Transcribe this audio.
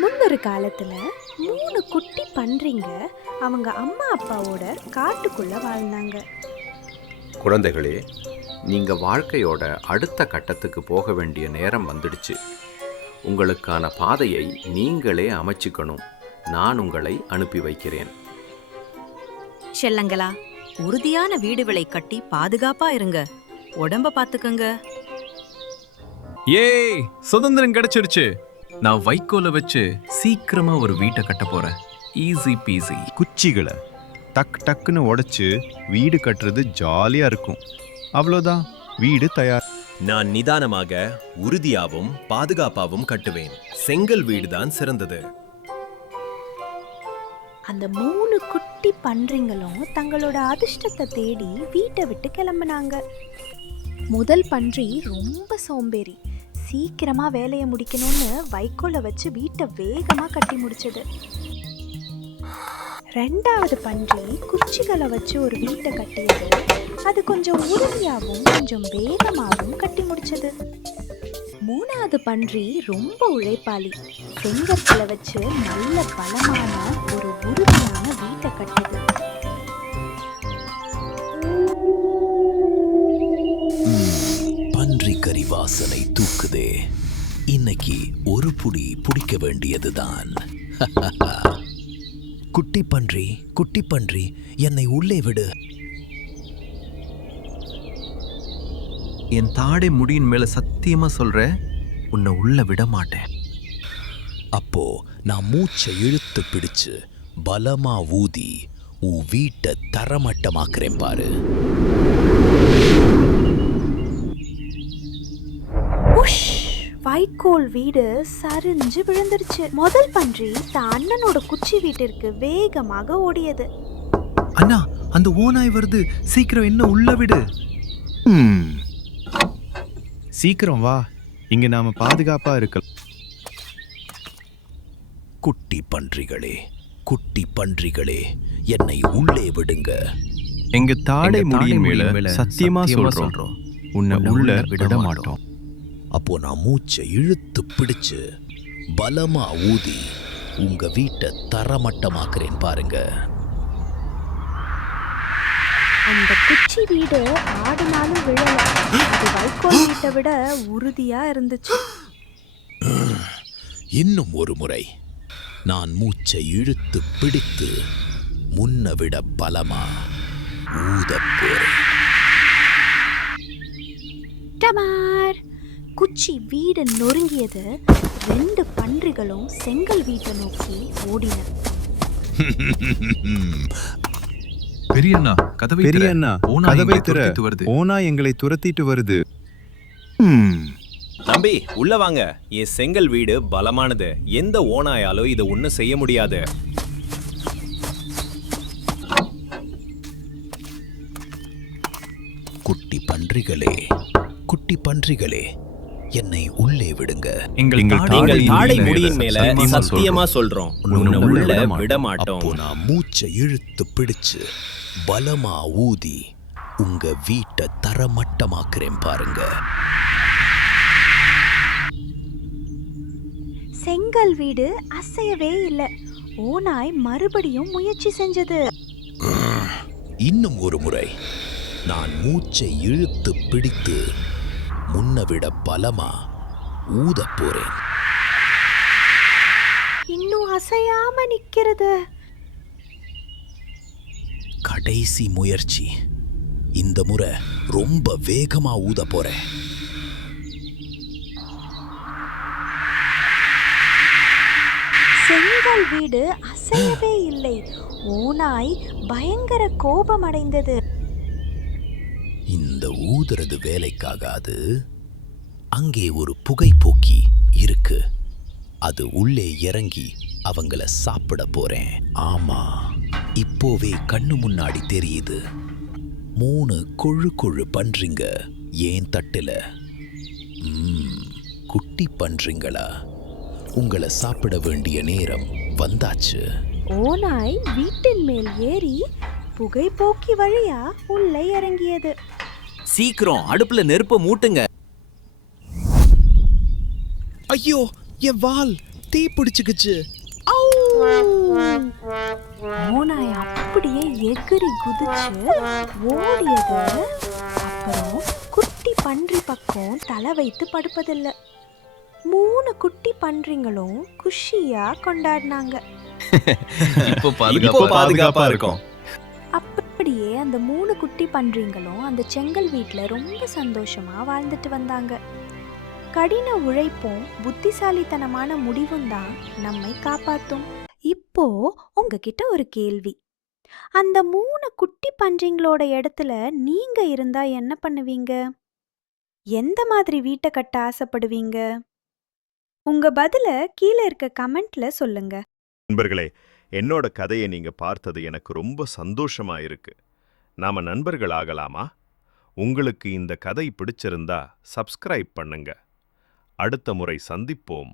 முன்னொரு காலத்துல 3 குட்டி பன்றிங்க அவங்க அம்மா அப்பாவோட காட்டுக்குள்ள வாழ்ந்தாங்க. குழந்தைகளே, நீங்க வாழ்க்கையோட அடுத்த கட்டத்துக்கு போக வேண்டிய நேரம் வந்துடுச்சு. உங்களுக்கான பாதையை நீங்களே அமைச்சுக்கணும். நான் உங்களை அனுப்பி வைக்கிறேன். செல்லங்களா, உறுதியான வீடுகளை கட்டி பாதுகாப்பா இருங்க. உடம்ப பாத்துக்கங்க. ஏய், சுதந்திரம் கிடைச்சிருச்சு. நான் வைக்கோல வச்சு சீக்கிரமா ஒரு வீட்டை கட்ட போறேன். Easy peasy. குச்சிகளை டக் டக்குன்னு உடைச்சு வீடு கட்டுறது ஜாலியா இருக்கும். அவ்வளோதான், வீடு தயார். நான் நிதானமாக, உறுதியாகவும் பாதுகாப்பாகவும் கட்டுவேன். செங்கல் வீடுதான் சிறந்தது. அந்த 3 குட்டி பன்றிங்களும் தங்களோட அதிர்ஷ்டத்தை தேடி வீட்டை விட்டு கிளம்புனாங்க. முதல் பன்றி ரொம்ப சோம்பேறி. சீக்கிரமா வேலையை முடிக்கணும்னு வைக்கோலை வச்சு வீட்டை வேகமா கட்டி முடிச்சது. ரெண்டாவது பன்றி குச்சிகளை வச்சு ஒரு வீட்டை கட்டியது. அது கொஞ்சம் உறுதியாகவும் கொஞ்சம் வேகமாகவும் கட்டி முடிச்சது. மூணாவது பன்றி ரொம்ப உழைப்பாளி. செங்கற்களை வச்சு நல்ல பலமான ஒரு உறுதியான வீட்டை கட்டியது. பன்றி கறி வாசனை தூக்குதே. இன்னைக்கு ஒரு புடி பிடிக்க வேண்டியதுதான். குட்டி பன்றி, குட்டி பன்றி, என்னை உள்ளே விடு. என் தாடை முடியின் மேல சத்தியமா சொல்றேன், உன்னை உள்ள விட மாட்டேன். அப்போ நான் மூச்சை இழுத்து பிடிச்சு பலமா ஊதி உன் வீட்டை தரமட்டமாக்குறேன் பாரு. வைக்கோல் வீடு சரிஞ்சு விழுந்துருச்சு. முதல் பன்றி தான் அண்ணனோட குச்சி வீட்டிற்கு வேகமாக ஓடியது. அண்ணா, அந்த ஓநாய் வருது, சீக்கிரம் என்ன உள்ள விடு. சீக்கிரம் வா, இங்க நாம பாதுகாப்பா இருக்கலாம். குட்டி பன்றிகளே, குட்டி பன்றிகளே, என்னை உள்ளே விடுங்க. எங்க தாடை முடியின் மேல சத்தியமா சொல்றோம், உன்னை உள்ள விட மாட்டோம். அப்போ நான் மூச்சை இழுத்து பிடிச்சு பலமா ஊதி உங்க வீட்டை தரமட்டமாக்குறேன் பாருங்க. அந்த குச்சி வீடு ஆடினாலும் விழல. அது வைக்கோல் வீட்டை விட உறுதியா இருந்துச்சு. இன்னும் ஒரு முறை நான் மூச்சை இழுத்து பிடித்து முன்ன விட பலமா ஊதப் போறேன். டமார்! குச்சி வீடு நொறுங்கியது. 2 பன்றிகளும் செங்கல் வீட்டை நோக்கி ஓடின. பெரியண்ணா, கதவை பெரியண்ணா, கதவை திற. ஓநாய் எங்களை துரத்திட்டு வருது. தம்பி, உள்ள வாங்க. என் செங்கல் வீடு பலமானது. எந்த ஓநாயாலும் இதை ஒன்னும் செய்ய முடியாது. குட்டி பன்றிகளே, குட்டி பன்றிகளே, என்னை உள்ளே விடுங்க. எங்கள் தாடை முடியின் மேல சத்தியமா சொல்றோம், உன்னை உள்ள விட மாட்டோம். அப்போ நான் மூச்சை இழுத்து பிடிச்சு பலமா ஊதி உங்க வீட்டை தரமட்டமாக்குறேன் பாருங்க. செங்கல் வீடு அசையவே இல்லை. ஓநாய் மறுபடியும் முயற்சி செஞ்சது. இன்னும் ஒரு முறை நான் மூச்சை இழுத்து பிடித்து முன்னவிட பலமா ஊதப் போறேன். இன்னும் அசையாம நிக்கிறது. கடைசி முயற்சி. இந்த முறை ரொம்ப வேகமா ஊத போறேன். செங்கல் வீடு அசையவே இல்லை. ஓநாய் பயங்கர கோபம் அடைந்தது. இந்த ஊதுறது வேலைக்காகாது. அங்கே ஒரு புகைப்போக்கி இருக்கு. அது உள்ளே இறங்கி அவங்கள சாப்பிட போறேன். ஆமா, இப்போவே கண்ணு முன்னாடி தெரியுது. 3 கொழு கொழு பன்றிங்க ஏன் தட்டுல. குட்டி பன்றிங்களா, உங்களை சாப்பிட வேண்டிய நேரம் வந்தாச்சு. ஓநாய் வீட்டின் மேல் ஏறி புகைப்போக்கி வழியா உள்ளே இறங்கியது. சீக்கிரம் அடுப்புல நெருப்ப மூட்டுங்க. ஐயோ, என் வால் தீ பிடிச்சுக்குச்சு. ஓநாய் அப்படியே எகிரி குதிச்சு ஓடியது. அப்புறம் குட்டி பன்றி பக்கம் தலை வைத்து படுப்பதில்லை. 3 குட்டி பன்றிங்களும் குஷியா கொண்டாடினாங்க. இப்போ இப்போ பாதுகாப்பா இருக்கும். அப்படியே அந்த 3 குட்டி பன்றிங்களும் அந்த செங்கல் வீட்டில் ரொம்ப சந்தோஷமா வாழ்ந்துட்டு வந்தாங்க. கடின உழைப்பும் புத்திசாலித்தனமான முடிவும் தான் நம்மை காப்பாத்தும். இப்போ உங்ககிட்ட ஒரு கேள்வி. அந்த 3 குட்டி பன்றிங்களோட இடத்துல நீங்க இருந்தா என்ன பண்ணுவீங்க? எந்த மாதிரி வீட்டை கட்ட ஆசைப்படுவீங்க? உங்க பதில கீழே இருக்க கமெண்ட்ல சொல்லுங்க. நண்பர்களே, என்னோட கதையை நீங்க பார்த்தது எனக்கு ரொம்ப சந்தோஷமா இருக்கு. நாம நண்பர்கள் ஆகலாமா? உங்களுக்கு இந்த கதை பிடிச்சிருந்தா சப்ஸ்கிரைப் பண்ணுங்க. அடுத்த முறை சந்திப்போம்.